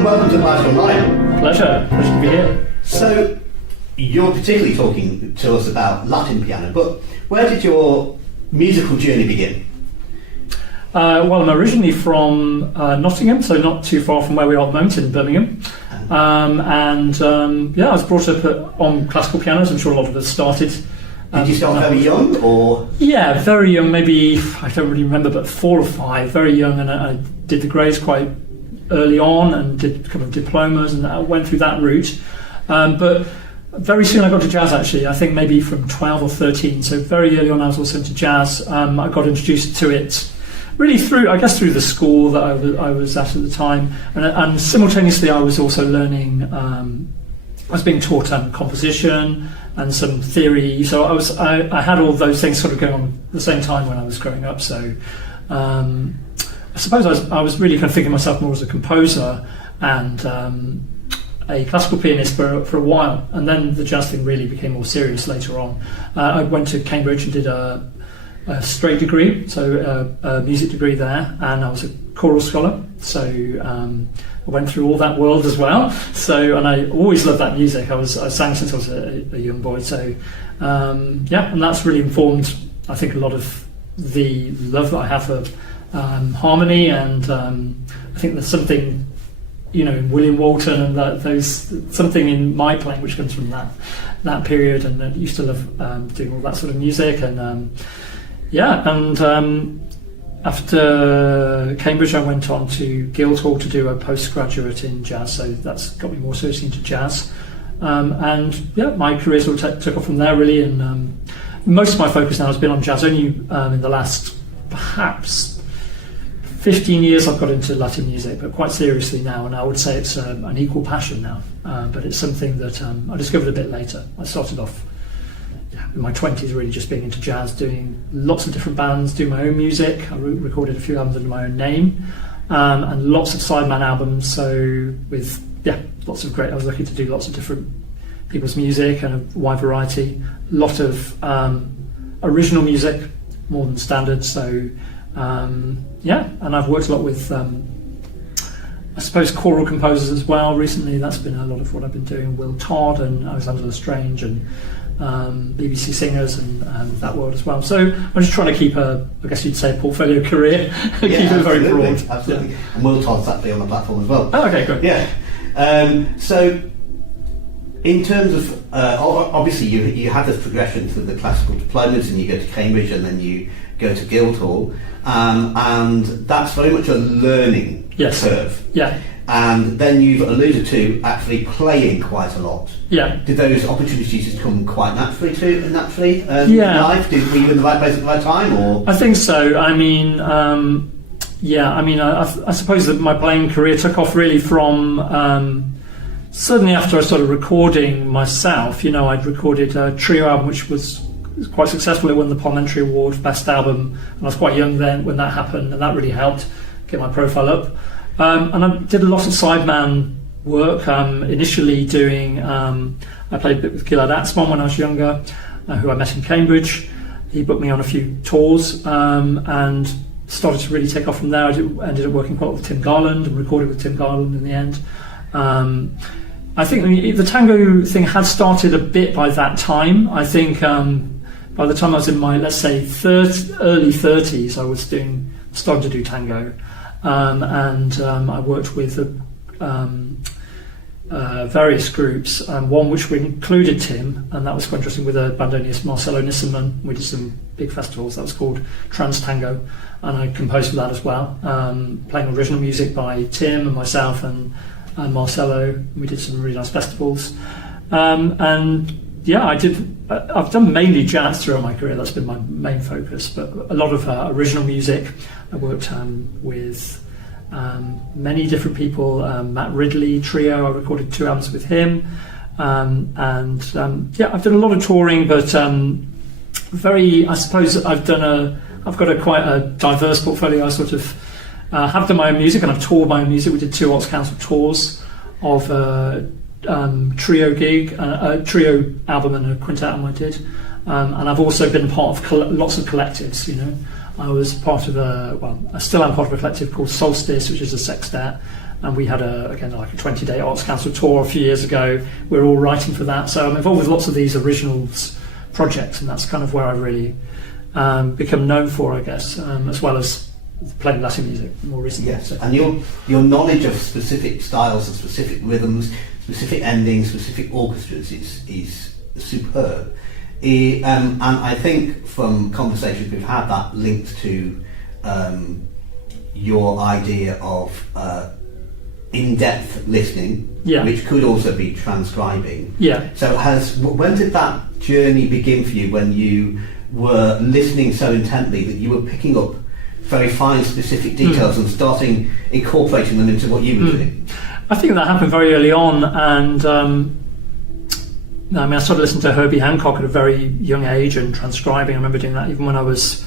and welcome to Life Online. Pleasure to be here. So, you're particularly talking to us about Latin piano, but where did your musical journey begin? Well, I'm originally from Nottingham, so not too far from where we are at the moment in Birmingham. I was brought up on classical piano, as I'm sure a lot of us started. Did you start very young, or? Yeah, very young, maybe, I don't really remember, but 4 or 5, very young, and I did the grades quite early on and did kind of diplomas, and I went through that route. But very soon I got to jazz, actually, I think maybe from 12 or 13, so very early on I was also into jazz. I got introduced to it really through the school that I was at the time, and simultaneously I was also learning, I was being taught composition and some theory, so I had all those things sort of going on at the same time when I was growing up. So I suppose I was really kind of thinking of myself more as a composer and a classical pianist for a while, and then the jazz thing really became more serious later on. I went to Cambridge and did a straight degree, so a music degree there, and I was a choral scholar, so I went through all that world as well. So, and I always loved that music. I sang since I was a young boy, so and that's really informed, I think, a lot of the love that I have for harmony, and I think there's something, in William Walton and those something in my playing which comes from that period, and I used to love doing all that sort of music, and after Cambridge I went on to Guildhall to do a postgraduate in jazz, so that's got me more seriously into jazz, my career sort of took off from there really, and most of my focus now has been on jazz. Only in the last perhaps 15 years I've got into Latin music, but quite seriously now, and I would say it's an equal passion now, but it's something that I discovered a bit later. I started off in my 20s really just being into jazz, doing lots of different bands, doing my own music. I recorded a few albums under my own name, and lots of sideman albums, so with lots of great, I was lucky to do lots of different people's music and a wide variety, a lot of original music, more than standard, so and I've worked a lot with I suppose choral composers as well recently. That's been a lot of what I've been doing, Will Todd and Alexander Lestrange, and BBC singers and that world as well. So I'm just trying to keep I guess you'd say, a portfolio career, keep it very broad. Absolutely. And Will Todd's actually on the platform as well. Oh, okay, great. Yeah. So in terms of, obviously you have this progression through the classical diplomas, and you go to Cambridge and then you go to Guildhall, and that's very much a learning curve. Yeah. And then you've alluded to actually playing quite a lot. Yeah. Did those opportunities just come quite naturally in life? Were you in the right place at the right time, or? I think so. I mean, I suppose that my playing career took off really from certainly after I started recording myself. I'd recorded a trio album which was quite successful. It won the Parliamentary Award for Best Album, and I was quite young then when that happened, and that really helped get my profile up. And I did a lot of sideman work, initially doing, I played a bit with Gilad Atzmon when I was younger, who I met in Cambridge. He booked me on a few tours, and started to really take off from there. I ended up working quite a lot with Tim Garland and recorded with Tim Garland in the end. I think the tango thing had started a bit by that time. I think by the time I was in my, let's say, early 30s, I was starting to do tango. I worked with various groups, one which included Tim, and that was quite interesting, with a bandoneonist, Marcelo Nisserman. We did some big festivals. That was called Trans Tango, and I composed for that as well, playing original music by Tim and myself and Marcelo. We did some really nice festivals, I've done mainly jazz throughout my career. That's been my main focus, but a lot of original music. I worked with many different people. Matt Ridley Trio, I recorded 2 albums with him, I've done a lot of touring, but I suppose I've got quite a diverse portfolio. I sort of have done my own music, and I've toured my own music. We did 2 Arts Council tours of trio gig, a trio album and a quintet album I did, and I've also been part of lots of collectives. I was part of I still am part of a collective called Solstice, which is a sextet, and we had like a 20-day Arts Council tour a few years ago. We were all writing for that, so I'm involved with lots of these originals projects, and that's kind of where I've really become known for, I guess, as well as playing Latin music more recently. Yes, and your knowledge of specific styles and specific rhythms, specific endings, specific orchestras is superb. And I think from conversations we've had, that linked to your idea of in-depth listening, which could also be transcribing. Yeah. So when did that journey begin for you, when you were listening so intently that you were picking up very fine specific details and starting incorporating them into what you were doing? I think that happened very early on, and I started listening to Herbie Hancock at a very young age and transcribing. I remember doing that even when I was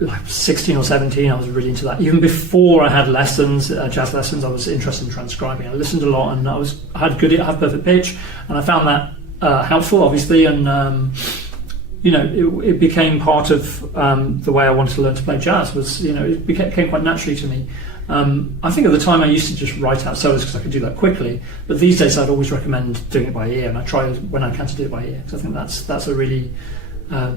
like 16 or 17. I was really into that. Even before I had lessons, jazz lessons, I was interested in transcribing. I listened a lot, and I had perfect pitch, and I found that helpful, obviously, and it became part of the way I wanted to learn to play jazz. It came quite naturally to me. I think at the time I used to just write out solos because I could do that quickly, but these days I'd always recommend doing it by ear, and I try when I can to do it by ear, because I think that's a really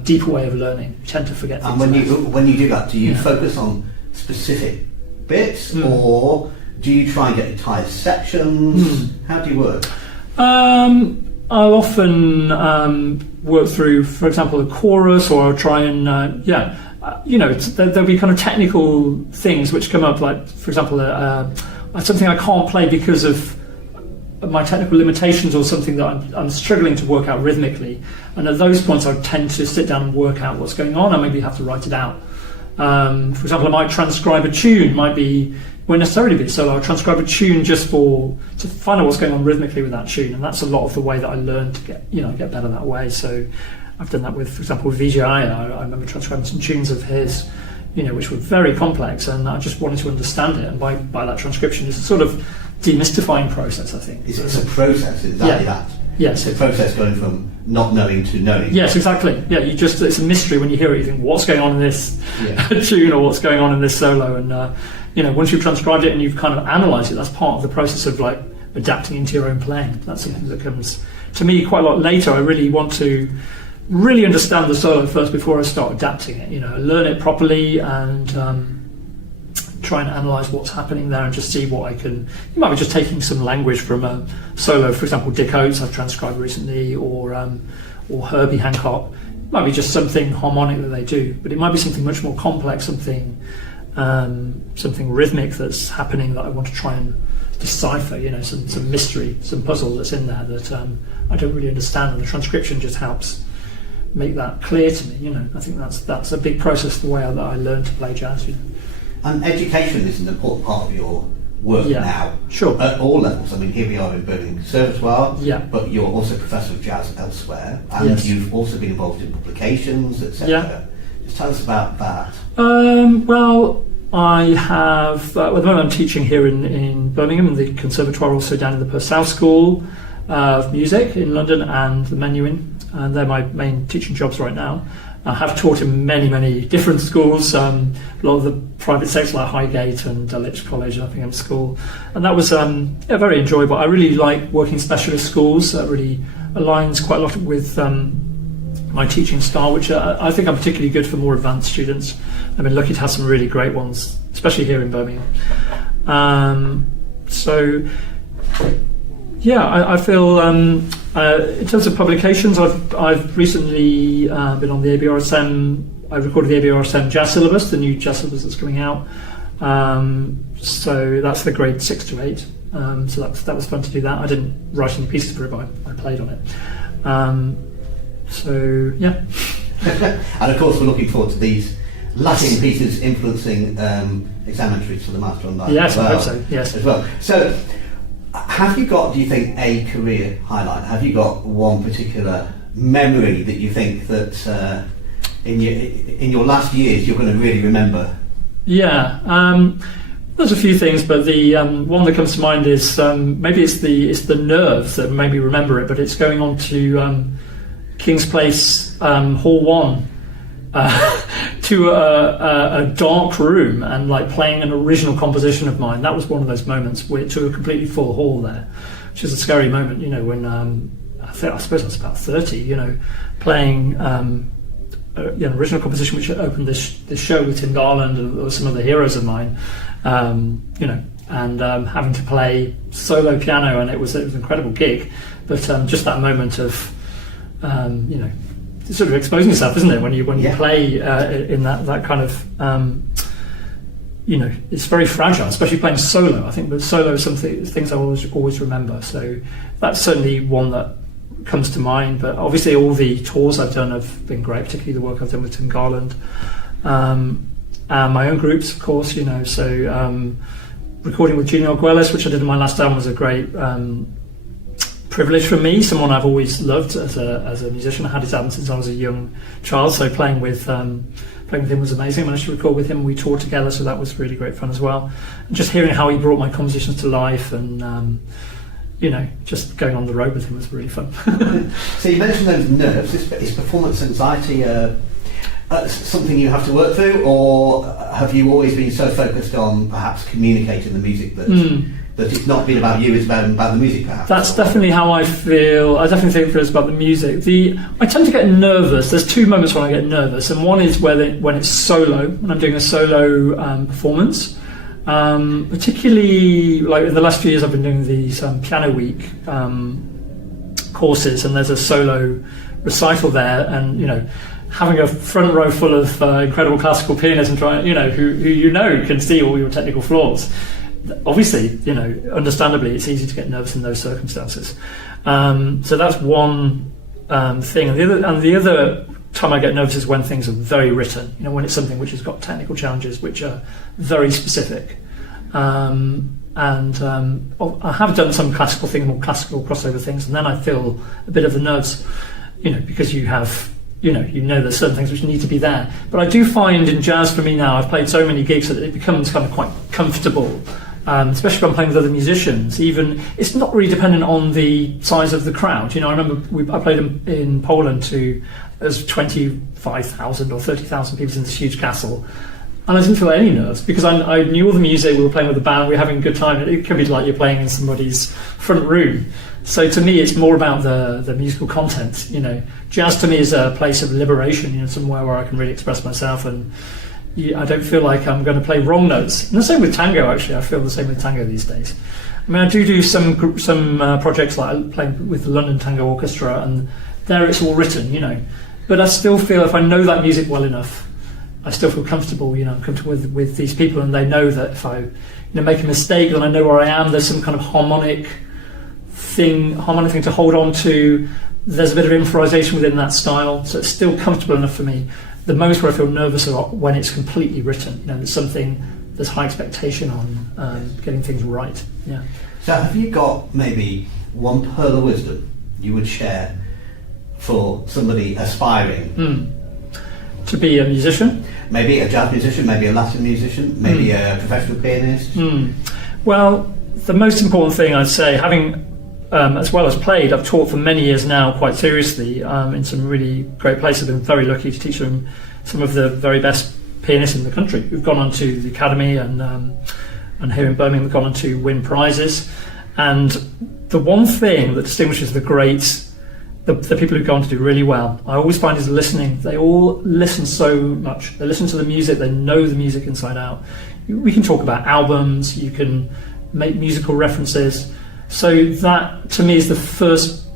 deeper way of learning. You tend to forget things. And when you do that, do you focus on specific bits, or do you try and get entire sections? How do you work? I'll often work through, for example, a chorus, or I'll try and there'll be kind of technical things which come up, like, for example, something I can't play because of my technical limitations, or something that I'm struggling to work out rhythmically, and at those points I tend to sit down and work out what's going on. I maybe have to write it out. For example, I might transcribe a tune, won't necessarily be a solo. I'll transcribe a tune just to find out what's going on rhythmically with that tune, and that's a lot of the way that I learn to get better that way. So I've done that with, for example, with Vijay. I remember transcribing some tunes of his, which were very complex, and I just wanted to understand it. And by that transcription, it's a sort of demystifying process, I think. It's a process, exactly that. Yes. It's a process going from not knowing to knowing. Yes, exactly. Yeah, it's a mystery when you hear it. You think, what's going on in this tune, or what's going on in this solo? And once you've transcribed it and you've kind of analysed it, that's part of the process of like adapting into your own playing. That's something that comes to me quite a lot later. I really want to really understand the solo first before I start adapting it. Learn it properly and try and analyse what's happening there, and just see what I can. You might be just taking some language from a solo, for example, Dick Oates I've transcribed recently, or Herbie Hancock. It might be just something harmonic that they do, but it might be something much more complex, something rhythmic that's happening that I want to try and decipher. Some mystery, some puzzle that's in there that I don't really understand, and the transcription just helps make that clear to me. I think that's a big process, the way that I learn to play jazz. And education is an important part of your work now. Sure. At all levels. I mean, here we are in Birmingham Conservatoire, but you're also Professor of Jazz elsewhere, and you've also been involved in publications, etc. Yeah. Just tell us about that. Well, I have, at the moment I'm teaching here in Birmingham, in the Conservatoire, also down in the Purcell School of Music in London, and the Menuhin, and they're my main teaching jobs right now. I have taught in many, many different schools, a lot of the private sectors like Highgate and Dulwich College, Uppingham School, and that was very enjoyable. I really like working in specialist schools. That really aligns quite a lot with my teaching style, which I think I'm particularly good for more advanced students. I've been lucky to have some really great ones, especially here in Birmingham. I feel in terms of publications, I've recently been on the ABRSM. I recorded the ABRSM jazz syllabus, the new jazz syllabus that's coming out. So that's the grade 6 to 8. So that was fun to do that. I didn't write any pieces for it, but I played on it. And of course, we're looking forward to these Latin pieces influencing exam entries for the Master Online. Yes, I hope so. Yes, as well. So, have you got, do you think, a career highlight? Have you got one particular memory that you think that in your last years you're going to really remember? Yeah, there's a few things, but the one that comes to mind is maybe it's the nerves that made me remember it. But it's going on to King's Place Hall 1 to a dark room and like playing an original composition of mine. That was one of those moments where to a completely full hall there, which is a scary moment, you know, when I suppose I was about 30, you know, playing original composition which opened this show with Tim Garland and some other heroes of mine, you know, and having to play solo piano, and it was an incredible gig, but just that moment of you know, sort of exposing yourself, isn't it, when you play in that kind of you know, it's very fragile, especially playing solo. I think that solo is things I always remember, so that's certainly one that comes to mind. But obviously all the tours I've done have been great, particularly the work I've done with Tim Garland, and my own groups, of course, you know, so recording with Junior Arguelles, which I did in my last album, was a great privilege for me, someone I've always loved as a musician. I had his album since I was a young child, so playing with him was amazing. I managed to record with him, we toured together, so that was really great fun as well. And just hearing how he brought my compositions to life, and you know, just going on the road with him was really fun. So you mentioned those nerves. Is performance anxiety something you have to work through, or have you always been so focused on perhaps communicating the music that it's not been about you, it's about the music perhaps? That's definitely how I feel. I definitely think it's about the music. I tend to get nervous. There's two moments when I get nervous, and one is when it's solo, when I'm doing a solo performance. Particularly, like in the last few years, I've been doing these Piano Week courses, and there's a solo recital there, and you know, having a front row full of incredible classical pianists and trying, you know, who can see all your technical flaws. Obviously, you know, understandably, it's easy to get nervous in those circumstances. So that's one thing, and the other time I get nervous is when things are very written. You know, when it's something which has got technical challenges which are very specific. I have done some classical things, more classical crossover things, and then I feel a bit of the nerves, you know, because you know there's certain things which need to be there. But I do find in jazz, for me now, I've played so many gigs that it becomes kind of quite comfortable, especially when I'm playing with other musicians. Even it's not really dependent on the size of the crowd. You know, I remember I played in Poland there's 25,000 or 30,000 people in this huge castle, and I didn't feel any nerves because I knew all the music. We were playing with the band, we were having a good time. It could be like you're playing in somebody's front room. So to me, it's more about the musical content. You know, jazz to me is a place of liberation. You know, somewhere where I can really express myself, and I don't feel like I'm going to play wrong notes. And the same with tango. Actually, I feel the same with tango these days. I mean, I do some projects like playing with the London Tango Orchestra, and there it's all written. You know, but I still feel if I know that music well enough, I still feel comfortable. You know, I'm comfortable with these people, and they know that if I make a mistake, then I know where I am. There's some kind of harmonic thing to hold on to. There's a bit of improvisation within that style, so it's still comfortable enough for me. The most where I feel nervous about when it's completely written. You know, there's high expectation on getting things right. Yeah. So have you got maybe one pearl of wisdom you would share for somebody aspiring to be a musician? Maybe a jazz musician, maybe a Latin musician, maybe a professional pianist? Well, the most important thing I'd say, having as well as played, I've taught for many years now quite seriously in some really great places. I've been very lucky to teach them some of the very best pianists in the country who've gone on to the Academy and here in Birmingham have gone on to win prizes. And the one thing that distinguishes the greats, the people who go on to do really well, I always find is listening. They all listen so much. They listen to the music, they know the music inside out. We can talk about albums, you can make musical references. So that, to me, is the first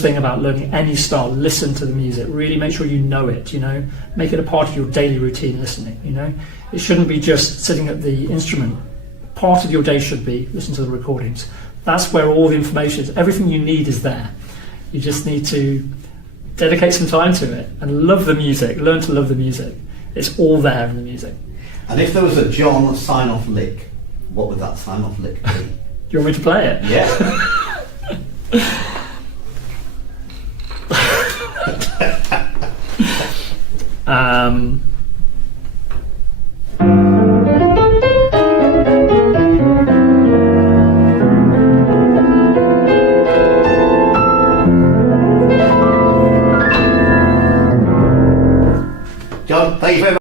thing about learning any style. Listen to the music. Really make sure you know it, you know. Make it a part of your daily routine listening, you know. It shouldn't be just sitting at the instrument. Part of your day should be listen to the recordings. That's where all the information is. Everything you need is there. You just need to dedicate some time to it and love the music. Learn to love the music. It's all there in the music. And if there was a John sign-off lick, what would that sign-off lick be? Do you want me to play it? Yeah. John, thank you very much.